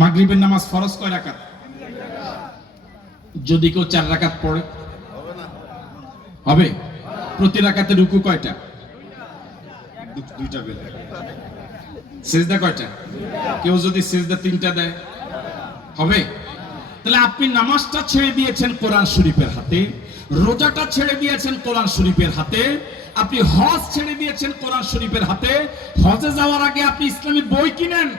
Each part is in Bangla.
মাগরিবের নামাজ ফরজ কয় রাকাত? যদি কেউ 4 রাকাত পড়ে হবে? প্রতি রাকাতে রুকু কয়টা? দুইটা বেলা। সিজদা কয়টা? কেউ যদি সিজদা 3টা দেয় হবে? তাহলে আপনি নামাজটা ছেড়ে দিয়েছেন কোরআন শরীফের হাতে, রোজাটা ছেড়ে দিয়েছেন কোরআন শরীফের হাতে, আপনি হজ ছেড়ে দিয়েছেন কোরআন শরীফের হাতে। হজে যাওয়ার আগে আপনি ইসলামী বই কিনেন,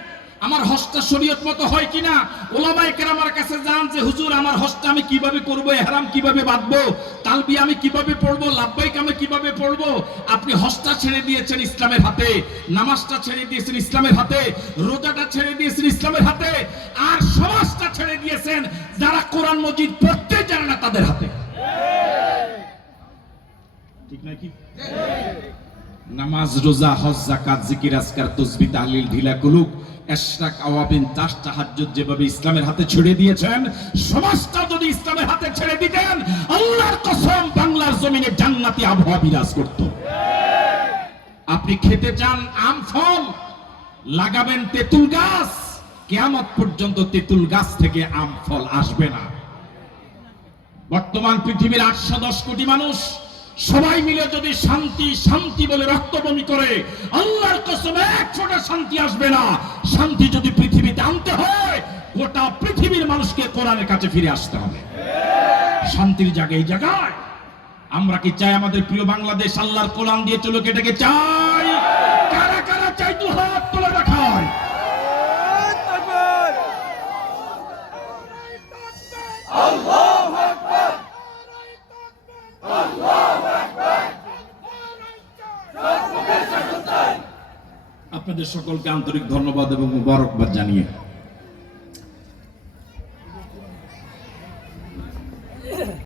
আমার হজটা শরীয়ত মতো হয় কিনা। ওলামায়ে কেরামের কাছে যান যে হুজুর আমার হজটা আমি কিভাবে করব, ইহরাম কিভাবে বাঁধবো, তালবিয়া আমি কিভাবে পড়বো, লাব্বাইক আমি কিভাবে পড়বো। আপনি হজটা ছেড়ে দিয়েছেন ইসলামের হাতে, নামাজটা ছেড়ে দিয়েছেন ইসলামের হাতে, রোজাটা ছেড়ে দিয়েছেন ইসলামের হাতে, আর সমাজটা ছেড়ে দিয়েছেন যারা কোরআন মজিদ পড়তে জানে না তাদের হাতে। ঠিক নাকি? নামাজ, রোজা, হজ, যাকাত, জিকির, আজকার, তাসবিহ, তাহলিল, ঢিলা কুলুক, ইশরাক, আওয়াবিন, তাস, তাহাজ্জুদ যেভাবে ইসলামের হাতে ছেড়ে দিয়েছেন, সমাজটা যদি ইসলামের হাতে ছেড়ে দিতেন, আল্লাহর কসম বাংলার জমিনে জান্নাতি আবহাওয়া বিরাজ করত। আপনি খেতে চান আম ফল, লাগাবেন তেঁতুল গাছ, কিয়ামত পর্যন্ত তেঁতুল গাছ থেকে আম ফল আসবে না। বর্তমান পৃথিবীর 810 কোটি মানুষ সবাই মিলে যদি শান্তি শান্তি বলে রক্ত বমি করে, আল্লাহর কসম এক ফোঁটা শান্তি আসবে না। শান্তি যদি পৃথিবীতে আনতে হয়, গোটা পৃথিবীর মানুষকে কোরআনের কাছে ফিরে আসতে হবে। শান্তির জায়গায় এই জায়গায় আমরা কি চাই আমাদের প্রিয় বাংলাদেশ আল্লাহর কোরআন দিয়ে চলুক? এটাকে চাই? কারা কারা চাই তো হাত তুলে দেখায়। আপনাদের সকলকে আন্তরিক ধন্যবাদ এবং মুবারকবাদ জানিয়ে